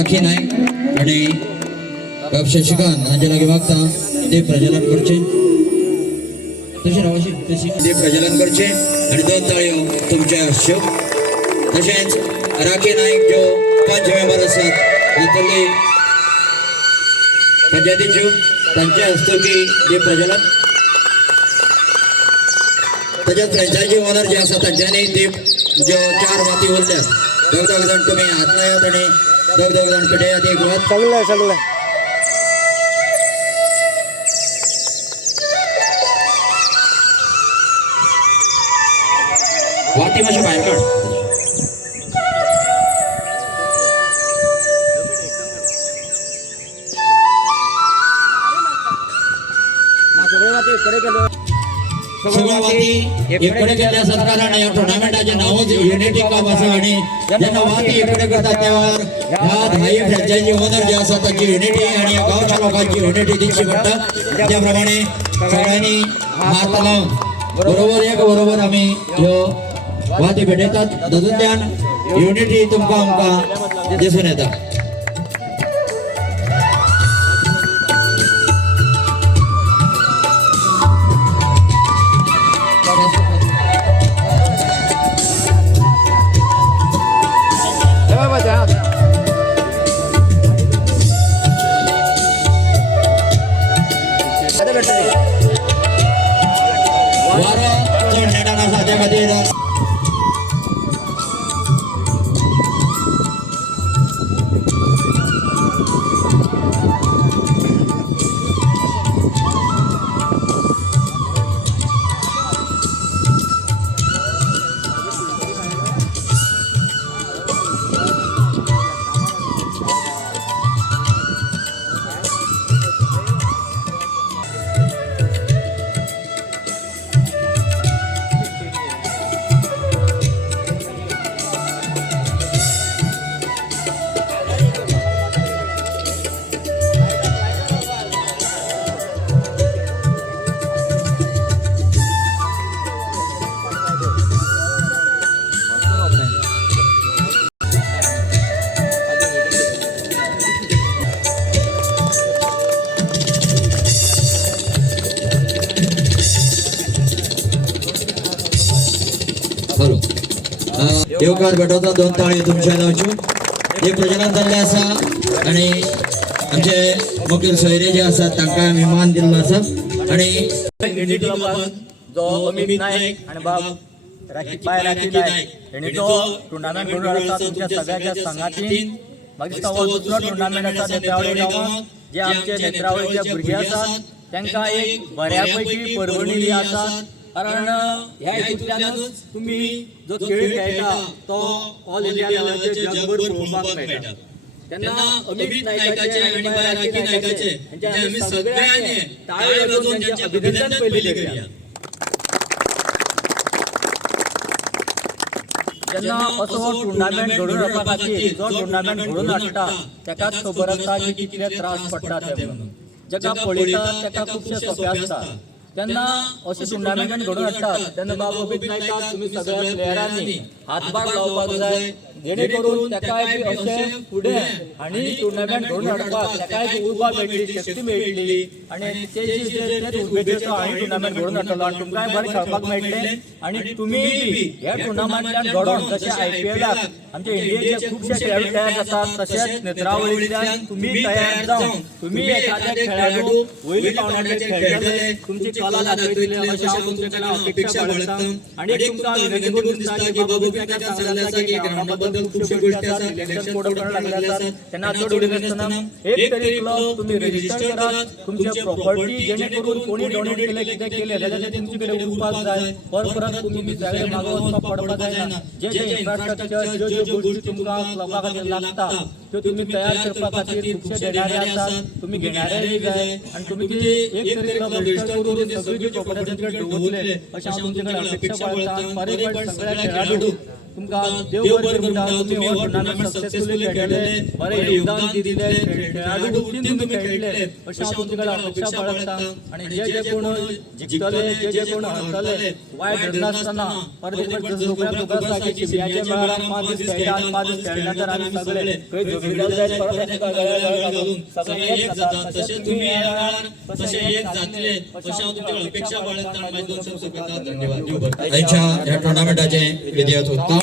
राखी नाईक आणि शशिकांत हांचे लागीं मागता ते प्रज्वलन करचे तशी रावशी तशी ते प्रज्वलन करचे आणि 2 ताळयो तुमच्या शुभ तशेंच राखी नाईक जो 5 मेंबर आसात भितरले पंचायतीच्यो तांचे हस्तुकी ते प्रज्वलन तशेंच फ्रँचायझी ओनर जे आसा तांच्यांनी ते ज्यो 4 वाती उरल्यात दोग जाण तुम्ही हात लायात आणि दोग जाण पिटयात एक वात सगळे वाती मातशे भायर काड सगळ्या वाती एकडे केले आसात कारण ह्या टुर्नामेंटाचे नावच युनिटी कप आसा आणि जेन्ना वाती एकडे करतात तेव्हार ह्या धाई फ्रँचायझी ओनर जे आसा ताची युनिटी आणि ह्या गांवच्या लोकांची युनिटी दिवची पडटा त्या प्रमाणे सगळ्यांनी हात लावून बरोबर एक बरोबर आमी ह्यो वाती भेटयतात तातूंतल्यान युनिटी तुमकां आमकां दिसून येता येवकार भेटवता 2 ताळयो तुमच्या नांवच्यो हे प्रजनन जाल्ले आसा आणि आमचे मुखेल सोयरे जे आसात तांकां आमी मान दिल्लो आसा आणि जो अमित नायक आणि बाब राखी नायक हेणी जो टुर्नामेंट घडोवन आसा तुमच्या सगळ्याच्या संघातीन म्हाका दिसता हो दुसरो टुर्नामेंट आसा नेत्रावळी गांवांत जे आमचे नेत्रावळीचे भुरगे आसात तांकां एक बऱ्यापैकी परवणी दिली आसा कारण ह्या हेतूंतल्यानूच तुम्ही जो खेळ खेळटा तो ऑल इंडिया लेवलाचेर जगभर पळोवपाक मेळटा तेन्ना अमित नायकाचे आनी राखी नायकाचे हांचे आमी सगळ्यांनी ताळयो वाजोवन तांचे अभिनंदन पयलीं करूया जेन्ना असो टुर्नामेंट घडोवन हाडपा खातीर जो टुर्नामेंट घडोवन हाडटा ताकाच खबर आसता की कितले त्रास पडटा ते म्हणून जाका पळयता ताका खुबशे सोंपें आसता तेन्ना अशें टुर्नामेंट घडोवन हाडटात तेन्ना बाब अमित नायकाक तुमी सगळ्या प्लेयरांनी हातभार लावपाक जाय जेणे करून ताकाय बी अशें फुडें आनी टुर्नामेंट घडोवन हाडपाक ताकाय बी उर्बा मेळटली शक्ती मेळटली आनी तेच उर्बेचेर आनी टुर्नामेंट घडोवन हाडटलो आनी तुमकांय बरें खेळपाक मेळटलें आनी तुमी ह्या टुर्नामेंटान घडोवन जशें IPLाक आमच्या इंडियेचे खुबशे खेळाडू तयार जातात तशेंच नेत्रावळींतल्यान तुमी तयार जावन तुमी एखाद्या खेळाडू वयल्या पावंड्याचेर खेळटले तुमची कला दाखयतले अशें हांव तुमचे कडल्यान अपेक्षा बाळगतां आनी एक तुमकां विनंती करून दिसता की बाबा नायकान सांगलें आसा की ग्रावंडा बद्दल खुबशे गोश्टी आसात इलेक्शन कोड करपाक लागले आसात तेन्ना चड उडीत आसतना एक तरेतलो तुमी रेजिस्टर करात तुमचे प्रॉपर्टी जेणे करून कोणी डोनेट केले कितें केलें जाल्यार तें तुमचे कडेन उरपाक जाय परत तुमी सगळे मागो वचपाक पडपाक जायना जे इन्फ्रास्ट्रक्चर ज्यो गोश्टी तुमकां क्लबा खातीर लागता त्यो तुमी तयार करपा खातीर खुबशे देणारे आसात तुमी घेणारेय जाय आनी तुमी एक तरेतलो रेजिस्टर करून सगळी जी प्रॉपर्टी तुमचे कडेन दवरले अशें हांव तुमचे कडेन अपेक्षा बाळगतां फारीक सगळ्या खेळाडू तुमकां देव बरें करूं तुम्ही हो टुर्नामेंट सक्सेसफुली खेळले बरें योगदान दिले खेळाडू वृत्तीन तुम्ही खेळले अशें हांव तुमचे कडेन अपेक्षा बाळगता आणि जे कोण जिखतले जे कोण हरतले वायट घडनासतना परत एक फावट सगळ्यांक खबर आसा की शिबियाच्या वेळार 5 दीस खेळटात 5 दीस खेळल्यानंतर आमी सगळे खंय झगडीत जायत परत एका वेळार घालून सगळे एक जातात तशें तुम्ही ह्या वेळार तशें एक जातले अशें हांव तुमचे अपेक्षा बाळगता आणि माझे 2 शब्द सोंपयता धन्यवाद देव बरें करूं. आयच्या ह्या टुर्नामेंटाचे विजयात उत्तम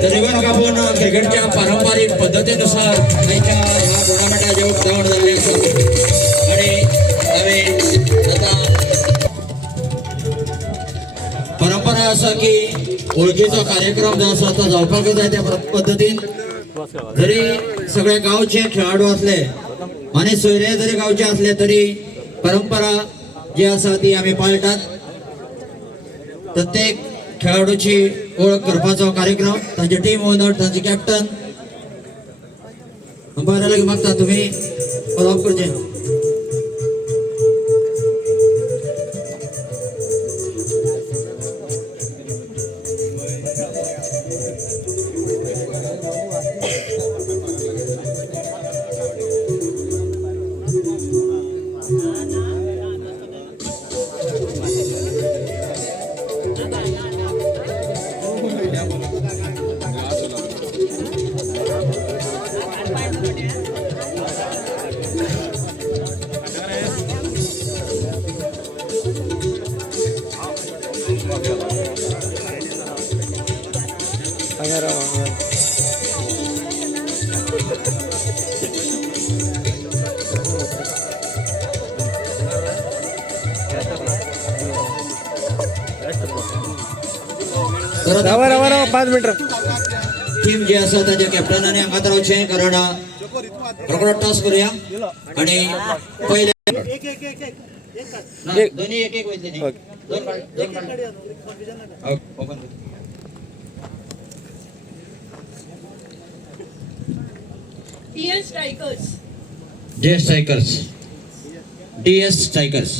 रिबन कापून क्रिकेटच्या पारंपरिक पद्धतीनुसार आयच्या ह्या टुर्नामेंटाचे उक्तावण झाले आणि आम्ही आता परंपरा असा की ओळखीचा कार्यक्रम जो असा तो जावपाक जाय त्या पद्धतीन जरी सगळे गावचे खेळाडू असले आणि सोयरे जरी गावचे असले तरी परंपरा जी असा ती आम्ही पाळटात. प्रत्येक खेळाडूची ओळख करपाचो कार्यक्रम तांचे टीम ओनर तांचे कॅप्टन अंपायरा लागीं मागता तुम्ही फॉलोअप करचे. रावा 5 मिनिट टीम जी असा ताच्या कॅप्टनाने हांगात रावचें कारण रोकडो टॉस करूया आणि पहिले दोन्ही एक वयतले न्ही दोन open DS Strikers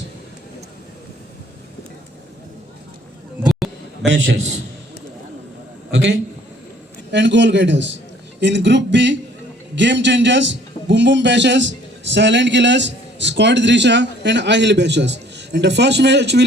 Bashers. Okay? And goal getters. In Group B, Game Changers, Boom Boom Bashers, Silent Killers, Squad Drisha and Ahil Bashers. And the first match will